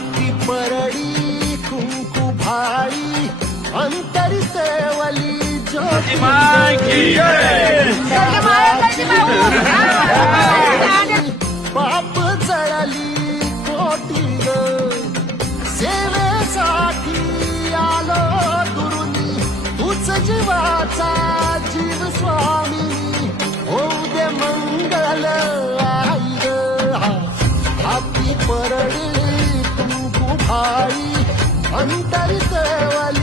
हाती परडी कुंकू भाई अंतरी सेवली ज्योती बाप जळली कोटी ग सेवेसाठी आलो दुरुनी तूच जीवाचा जीव स्वामी होऊ दे मंगल आई ग हाती परडी कुंकू भाई अंतरी सेवली